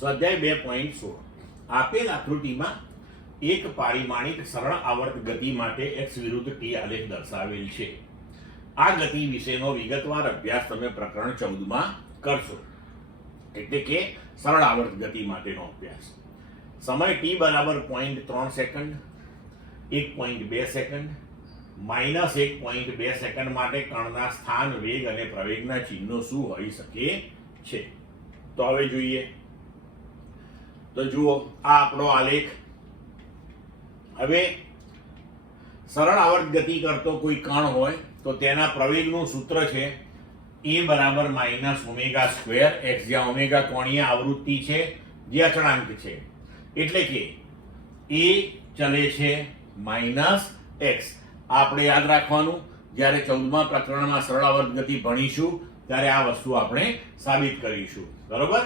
સ્વાધ્યાય 2.16 આપેલ આકૃતિમાં એક પારિમાણિક સરળ આવર્ત ગતિ માટે x વિરુદ્ધ t આલેખ દર્શાવેલ છે. આ ગતિ વિશેનો વિગતવાર અભ્યાસ તમે પ્રકરણ 14 માં કરશો, એટલે કે સરળ આવર્ત ગતિ માટેનો અભ્યાસ. સમય t બરાબર 0.3 સેકન્ડ, 1.2 સેકન્ડ, -1.2 સેકન્ડ માટે કણના સ્થાન, વેગ અને પ્રવેગના ચિહ્નો શું હોઈ શકે છે? તો હવે જોઈએ. તો જુઓ, આ આપણો આલેખ. હવે સરળ આવર્ત ગતિ કરતો કોઈ કણ હોય તો તેના પ્રવેગનું સૂત્ર છે a બરાબર -ω², x જ્યાં ઓમેગા કોણીય આવૃત્તિ છે જે અચળાંક છે, એટલે કે a ચલે છે -x. આપણે યાદ રાખવાનું, જ્યારે 14મા પ્રકરણમાં સરળ આવર્ત ગતિ ભણીશું ત્યારે આ વસ્તુ આપણે સાબિત કરીશું, બરોબર?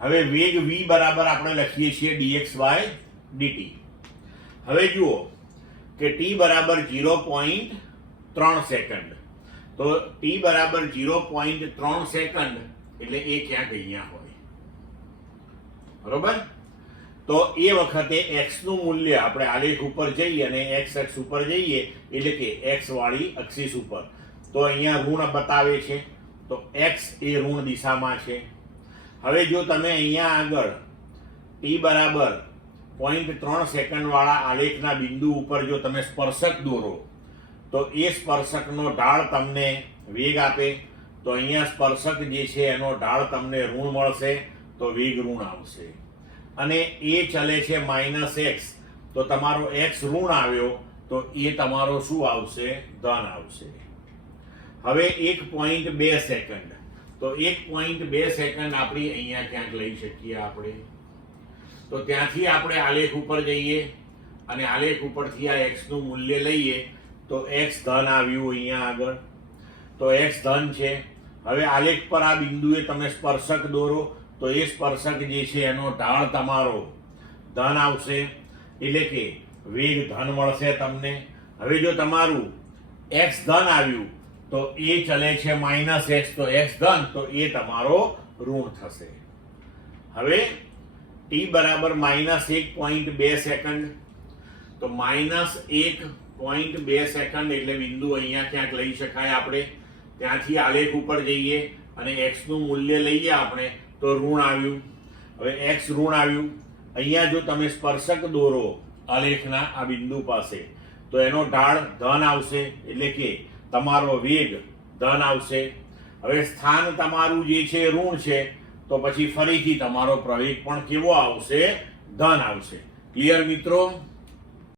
હવે વેગ v બરાબર આપણે લખીએ છીએ dx/dt. હવે જુઓ કે t બરાબર 0.3 સેકન્ડ. તો t બરાબર 0.3 સેકન્ડ એટલે એ ક્યાંક અહીંયા હોય, બરોબર? તો એ વખતે x નું મૂલ્ય આપણે આલેખ ઉપર જઈએ અને x અક્ષ ઉપર જઈએ, એટલે કે x વાળી અક્ષિસ ઉપર, તો અહીંયા ઋણ બતાવે છે, તો x એ ઋણ દિશામાં છે. હવે જો તમે અહીંયા આગળ t બરાબર 0.3 સેકન્ડ વાળા આલેખના બિંદુ ઉપર જો તમે સ્પર્શક દોરો તો એ સ્પર્શકનો ઢાળ તમને વેગ આપે. તો અહીંયા સ્પર્શક જે છે એનો ઢાળ તમને ઋણ મળશે, તો વેગ ઋણ આવશે. અને એ ચલે છે -x, તો તમારો x ઋણ આવ્યો તો એ તમારો શું આવશે? ધન આવશે. હવે 1.2 સેકન્ડ, તો 1.2 સેકન્ડ આપણી અહીંયા ક્યાંક લઈ શકીએ આપણે. તો ત્યાંથી આપણે આલેખ ઉપર જઈએ અને આલેખ ઉપરથી આ x નું મૂલ્ય લઈએ તો x ધન આવ્યું અહીંયા આગળ, તો x ધન છે. હવે આલેખ પર આ બિંદુએ તમે સ્પર્શક દોરો તો એ સ્પર્શક જે છે એનો ઢાળ તમારો ધન આવશે, એટલે કે વેગ ધન મળશે તમને. હવે જો તમારું x ધન આવ્યું તો એ ચલે છે -x, તો x ધન, તો એ તમારો ઋણ થશે. હવે t બરાબર -1.2 સેકન્ડ, તો -1.2 સેકન્ડ એટલે બિંદુ અહીંયા ક્યાંક લઈ શકાય આપણે. ત્યાંથી આલેખ ઉપર જઈએ અને x નું મૂલ્ય લઈએ આપણે, તો ઋણ આવ્યું. હવે x ઋણ આવ્યું. અહીંયા જો તમે સ્પર્શક દોરો આલેખના આ બિંદુ પાસે તો એનો ઢાળ ધન આવશે, એટલે કે તમારો વેગ ધન આવશે. હવે સ્થાન તમારું જે છે ઋણ છે, તો પછી ફરીથી તમારો પ્રવેગ પણ કેવો આવશે? ધન આવશે. ક્લિયર મિત્રો?